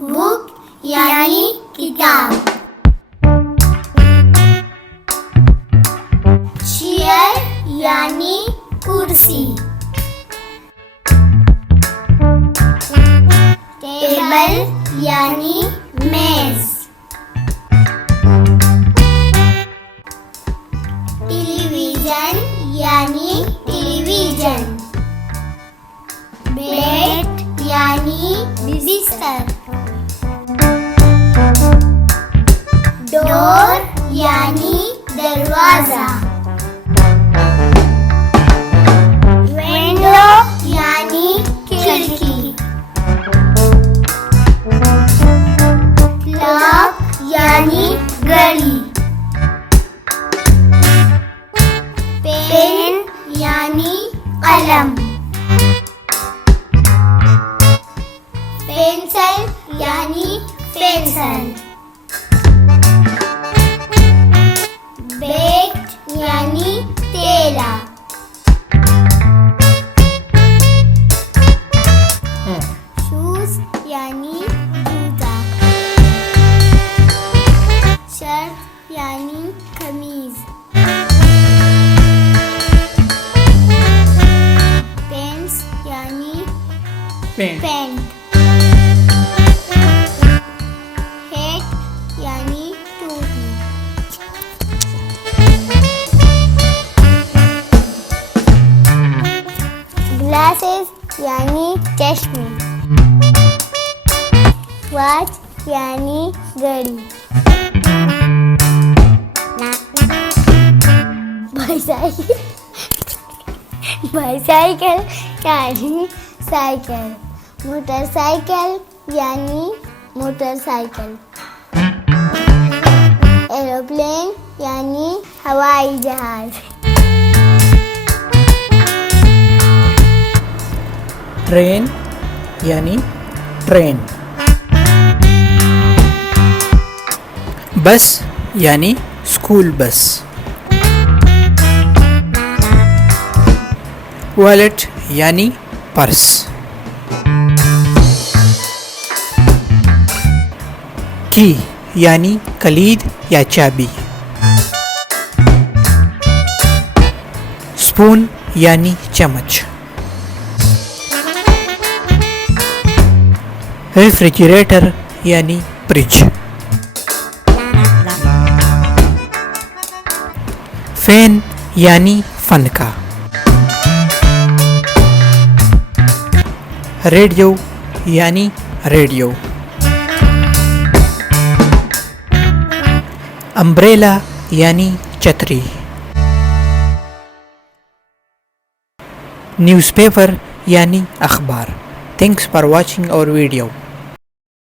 Book यानी किताब। Chair यानी कुर्सी। टेबल यानी मेज। टेलीविजन यानी टेलीविजन। बेड यानी बिस्तर। डोर यानी दरवाजा। विंडो यानी खिड़की। क्लॉक यानी घड़ी। पेन यानी कलम। पेंसिल यानी पेंसिल। बेट यानी तेला। शूज यानी जूता। शर्ट यानी कमीज। पेंस यानी पेंट। हेट यानी टोपी। ग्लासेस यानी चश्मे। वॉच यानी घड़ी। बाइसाइकिल यानी साइकिल। मोटरसाइकिल यानी मोटरसाइकिल। एरोप्लेन यानी हवाई जहाज। ट्रेन यानी ट्रेन। बस यानी स्कूल बस। वॉलेट यानी पर्स। की यानी कलीद या चाबी। स्पून यानी चम्मच। रेफ्रिजरेटर यानी फ्रिज। फैन यानी पंखा। रेडियो यानी रेडियो। अम्ब्रेला यानी छतरी। न्यूज़पेपर यानी अखबार। Thanks for watching our video.